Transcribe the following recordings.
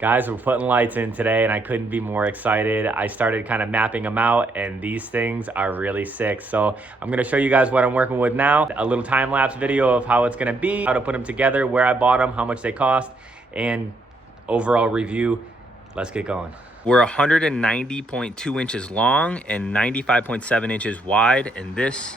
Guys, we're putting lights in today and I couldn't be more excited. I started kind of mapping them out and these things are really sick. So I'm gonna show you guys what I'm working with now. A little time-lapse video of how it's gonna be, how to put them together, where I bought them, how much they cost, and overall review. Let's get going. We're 190.2 inches long and 95.7 inches wide, and this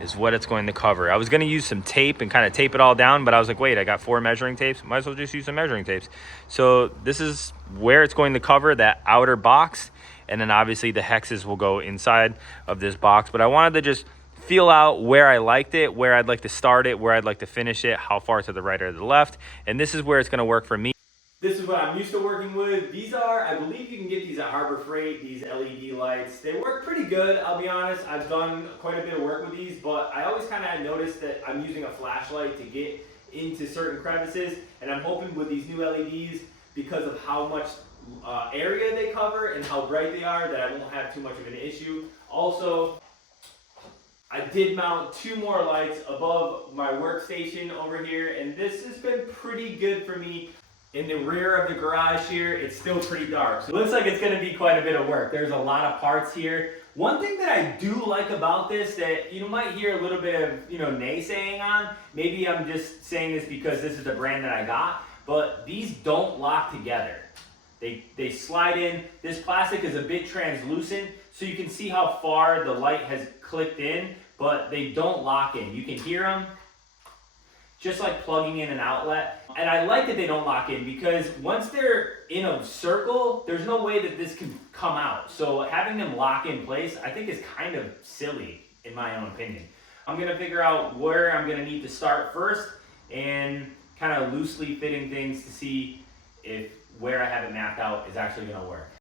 is what it's going to cover. I was gonna use some tape and kind of tape it all down, but I was like, wait, I got 4 measuring tapes. Might as well just use some measuring tapes. So this is where it's going to cover, that outer box. And then obviously the hexes will go inside of this box. But I wanted to just feel out where I liked it, where I'd like to start it, where I'd like to finish it, how far to the right or the left. And this is where it's gonna work for me. This is what I'm used to working with. These are, I believe you can get these at Harbor Freight, these LED lights. They work pretty good, I'll be honest. I've done quite a bit of work with these, but I always kind of noticed that I'm using a flashlight to get into certain crevices, and I'm hoping with these new LEDs, because of how much area they cover and how bright they are, that I won't have too much of an issue. Also, I did mount 2 more lights above my workstation over here, and this has been pretty good for me. In the rear of the garage here, it's still pretty dark. So it looks like it's gonna be quite a bit of work. There's a lot of parts here. One thing that I do like about this that you might hear a little bit of naysaying on, maybe I'm just saying this because this is the brand that I got, but these don't lock together. They slide in. This plastic is a bit translucent, so you can see how far the light has clicked in, but they don't lock in. You can hear them, just like plugging in an outlet. And I like that they don't lock in because once they're in a circle, there's no way that this can come out. So having them lock in place, I think is kind of silly in my own opinion. I'm gonna figure out where I'm gonna need to start first and kind of loosely fitting things to see if where I have it mapped out is actually gonna work.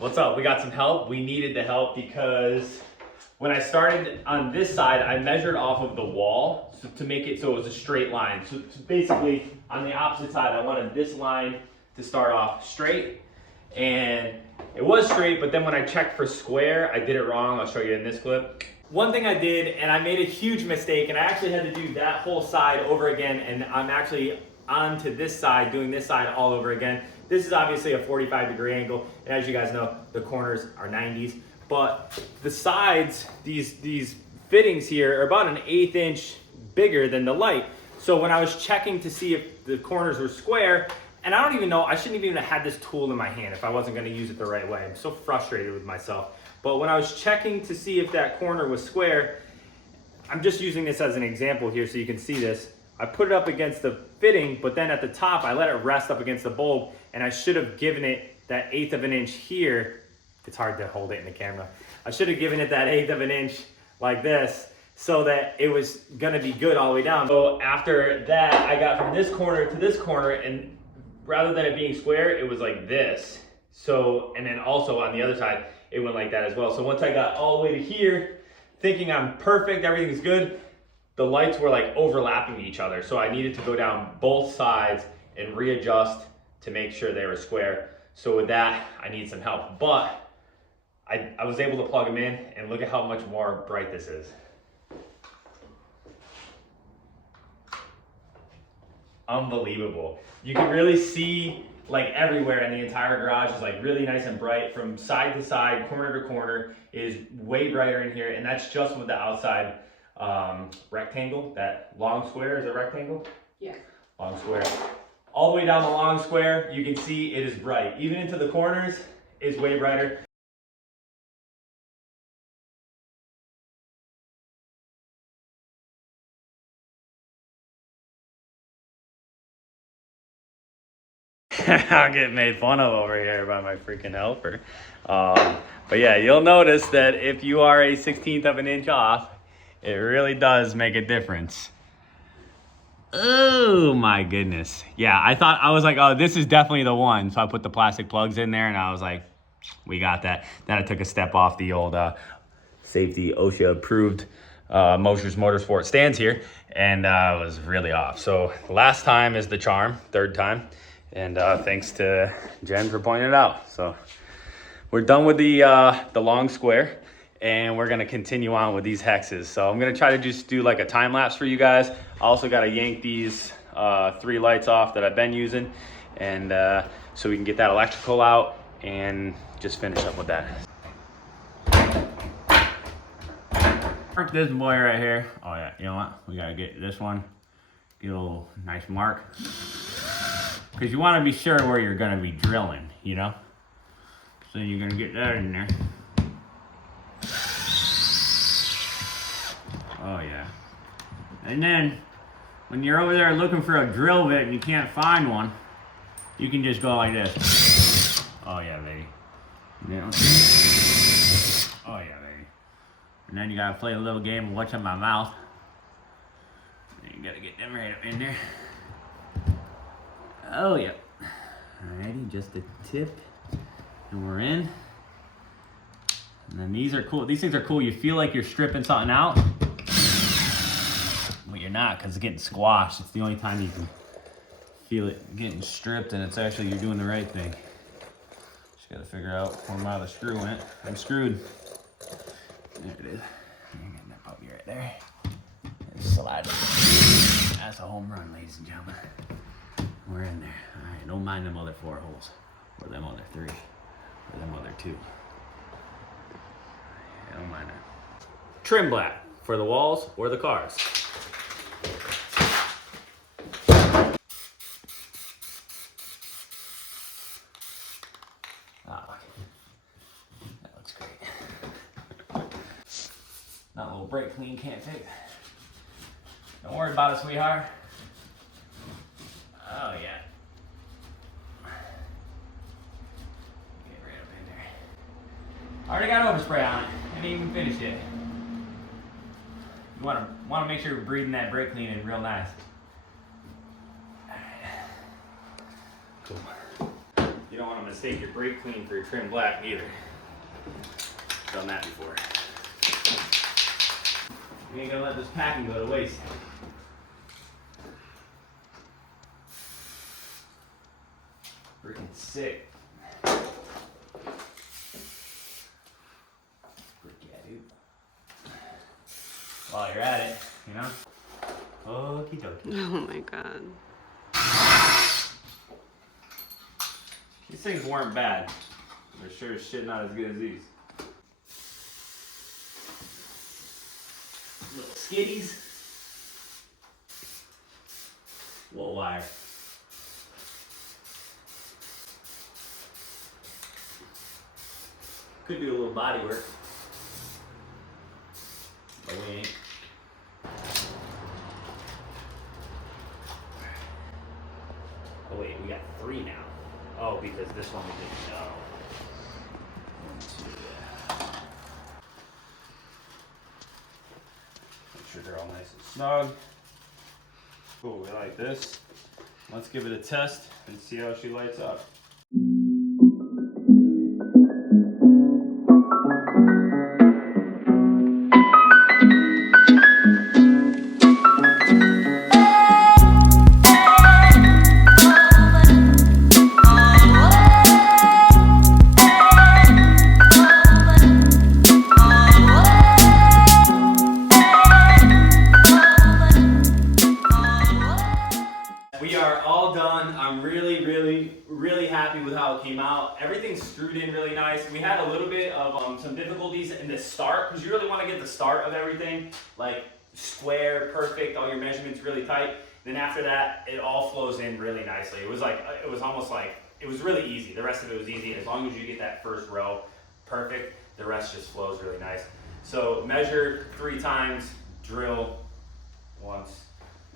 What's up? We got some help. We needed the help because when I started on this side, I measured off of the wall to make it so it was a straight line. So basically on the opposite side, I wanted this line to start off straight, and it was straight, but then when I checked for square, I did it wrong. I'll show you in this clip. One thing I did, and I made a huge mistake, and I actually had to do that whole side over again, and I'm actually onto this side, doing this side all over again. This is obviously a 45-degree angle, and as you guys know, the corners are 90s, but the sides, these fittings here are about an 1/8 inch bigger than the light. So when I was checking to see if the corners were square, and I don't even know, I shouldn't even have had this tool in my hand if I wasn't gonna use it the right way. I'm so frustrated with myself. But when I was checking to see if that corner was square, I'm just using this as an example here so you can see this. I put it up against the fitting, but then at the top, I let it rest up against the bulb, and I should have given it that 1/8 of an inch here. It's hard to hold it in the camera. I should have given it that 1/8 of an inch like this so that it was gonna be good all the way down. So after that, I got from this corner to this corner, and rather than it being square, it was like this. So, and then also on the other side, it went like that as well. So once I got all the way to here, thinking I'm perfect, everything's good, the lights were like overlapping each other. So I needed to go down both sides and readjust to make sure they were square. So with that, I need some help. But I was able to plug them in, and look at how much more bright this is. Unbelievable. You can really see like everywhere in the entire garage is like really nice and bright from side to side, corner to corner is way brighter in here. And that's just with the outside rectangle. That long square is a rectangle? Yeah. Long square. All the way down the long square, you can see it is bright. Even into the corners, it's way brighter. I'll get made fun of over here by my freaking helper. But yeah, you'll notice that if you are a 1/16 of an inch off, it really does make a difference. Oh my goodness. Yeah, I was like, oh, this is definitely the one. So I put the plastic plugs in there and I was like, we got that. Then I took a step off the old safety OSHA approved Mosher's Motorsport stands here and was really off. So last time is the charm, third time. And thanks to Jen for pointing it out. So we're done with the long square and we're gonna continue on with these hexes. So I'm gonna try to just do like a time lapse for you guys. I also gotta yank these 3 lights off that I've been using and so we can get that electrical out and just finish up with that. Mark this boy right here. Oh yeah, you know what? We gotta get this one, get a little nice mark. Because you wanna be sure where you're gonna be drilling, you know? So you're gonna get that in there. Oh yeah. And then, when you're over there looking for a drill bit and you can't find one, you can just go like this. Oh yeah, baby. Yeah. Oh yeah, baby. And then you gotta play a little game of what's in my mouth. And you gotta get them right up in there. Oh yeah. Alrighty, just a tip. And we're in. And then these are cool. These things are cool. You feel like you're stripping something out. But you're not because it's getting squashed. It's the only time you can feel it getting stripped and it's actually you're doing the right thing. Just gotta figure out where my other screw went. I'm screwed. There it is. You're getting that puppy right there. Just slide it. That's a home run, ladies and gentlemen. We're in there. Alright, don't mind them other 4 holes. Or them other 3. Or them other 2. I don't mind that. Trim black for the walls or the cars. Ah, that looks great. Not a little brake clean can't fix. Don't worry about it, sweetheart. Oh yeah. Get right up in there. Already got overspray on it. I didn't even finish it. You want to make sure you're breathing that brake clean in real nice. Cool. You don't want to mistake your brake clean for your trim black either. Done that before. You ain't gonna let this packing go to waste. Freaking sick. While you're at it, you know? Okie dokie. Oh my god. These things weren't bad. They're sure as shit not as good as these. Little skitties. Little wire. Could do a little body work. But we ain't. Oh wait, we got 3 now. Oh, because this one we didn't know. 1, 2. Make sure they're all nice and snug. Cool, we like this. Let's give it a test and see how she lights up. We are all done. I'm really happy with how it came out. Everything's screwed in really nice. We had a little bit of some difficulties in the start because you really want to get the start of everything like square, perfect, all your measurements really tight. Then after that, it all flows in really nicely. It was almost like, it was really easy. The rest of it was easy. As long as you get that first row perfect, the rest just flows really nice. So measure 3 times, drill once.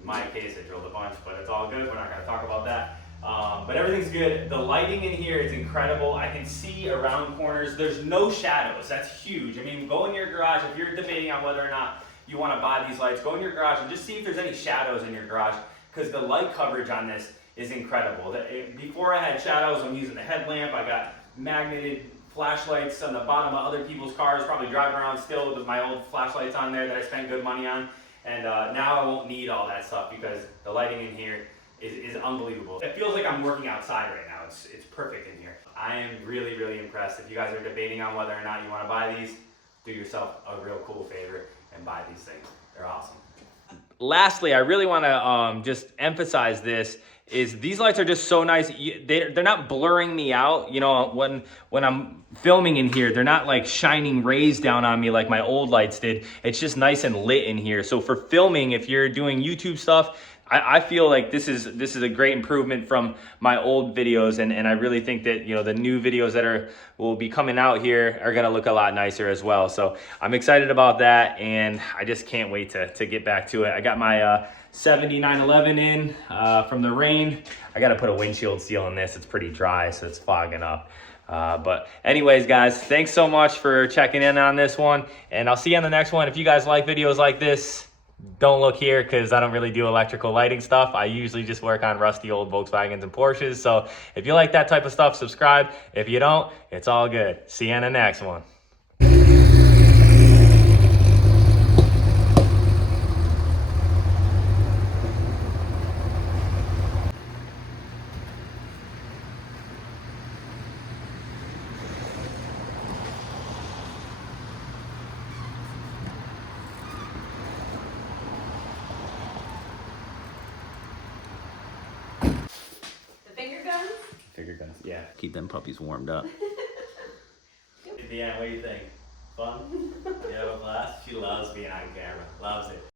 In my case, I drilled a bunch, but it's all good. We're not going to talk about that. But everything's good. The lighting in here is incredible. I can see around corners. There's no shadows. That's huge. I mean, go in your garage. If you're debating on whether or not you want to buy these lights, go in your garage and just see if there's any shadows in your garage. because the light coverage on this is incredible. Before I had shadows, I'm using the headlamp. I got magneted flashlights on the bottom of other people's cars, probably driving around still with my old flashlights on there that I spent good money on. And now I won't need all that stuff because the lighting in here is unbelievable. It feels like I'm working outside right now. It's perfect in here. I am really, really impressed. If you guys are debating on whether or not you want to buy these, do yourself a real cool favor and buy these things. They're awesome. Lastly, I really want to just emphasize this, is these lights are just so nice. They're not blurring me out. You know, when I'm filming in here, they're not like shining rays down on me like my old lights did. It's just nice and lit in here. So for filming, if you're doing YouTube stuff, I feel like this is a great improvement from my old videos, and I really think that, you know, the new videos that will be coming out here are gonna look a lot nicer as well. So I'm excited about that, and I just can't wait to get back to it. I got my 7911 in from the rain. I gotta put a windshield seal in this. It's pretty dry, so it's fogging up. But anyways, guys, thanks so much for checking in on this one, and I'll see you on the next one. If you guys like videos like this, don't look here because I don't really do electrical lighting stuff. I usually just work on rusty old Volkswagens and Porsches. So if you like that type of stuff, subscribe. If you don't, it's all good. See you in the next one. Finger guns, yeah. Keep them puppies warmed up. Deanne, what do you think? Fun? You have a blast? She loves being on camera. Loves it.